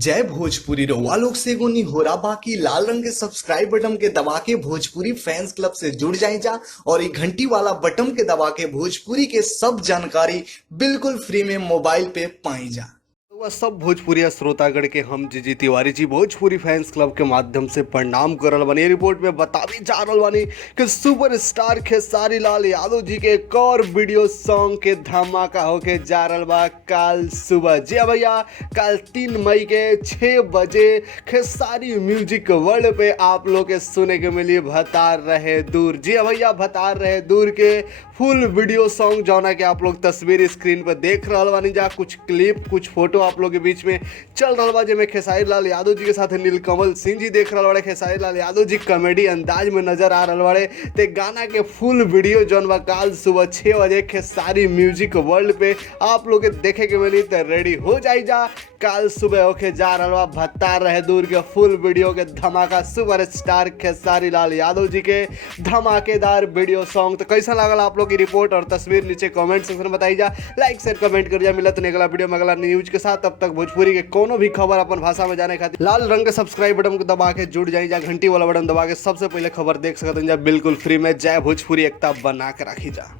जय भोजपुरी रउआ लोग से एगो निहोरा बाकी लाल रंग के सब्सक्राइब बटन के दबा के भोजपुरी फैंस क्लब से जुड़ जाए जा और ये घंटी वाला बटन के दबा के भोजपुरी के सब जानकारी बिल्कुल फ्री में मोबाइल पे पाई जा। वह सब भोजपुरी श्रोतागण के हम जी तिवारी जी भोजपुरी फैंस क्लब के माध्यम से प्रणाम करल बानी। रिपोर्ट में बतावी जा रहल बानी कि सुपरस्टार खेसारी लाल यादव जी के एक और वीडियो सॉन्ग के धमाका होके जा रहल बा कल सुबह। जी हाँ भैया, कल 3 मई के 6 बजे खेसारी म्यूजिक वर्ल्ड पे आप लोग के सुने के मिली भतार रहे दूर। जी हाँ भैया, भतार रहे दूर के फुल वीडियो सॉन्ग जौना के आप लोग तस्वीर स्क्रीन पर देख रहल बानी जा। कुछ क्लिप कुछ फोटो आप लोग के बीच में चल रहा बा, जेमे खेसारी लाल यादव जी के साथ नीलकमल सिंह जी देख रहा बड़े। खेसारी लाल यादव जी कॉमेडी अंदाज में नजर आ रहा बड़े। ते गाना के फुल वीडियो जौन बा कल सुबह 6 बजे खेसारी म्यूजिक वर्ल्ड पे आप लोग के देखे के मिली। तो रेडी हो जाई जा, कल सुबह होके जा रहा बा भत्तार रहे दूर के फुल वीडियो के धमाका सुपरस्टार खेसारी लाल यादव जी के धमाकेदार वीडियो सॉन्ग। तो कैसा लागल आप लोग की रिपोर्ट और तस्वीर नीचे कमेंट सेक्शन में बताई जा। लाइक शेयर कमेंट कर जा। मिलत नहीं अगला वीडियो में अगला न्यूज के साथ। तब तक भोजपुरी के कोनो भी खबर अपन भाषा में जाने खातिर लाल रंग के सब्सक्राइब बटन को दबा के जुड़ जाई जा। घंटी वाला बटन दबा के सबसे पहले खबर देख सकते हैं बिल्कुल फ्री में। जय भोजपुरी एकता बना के रखी जा।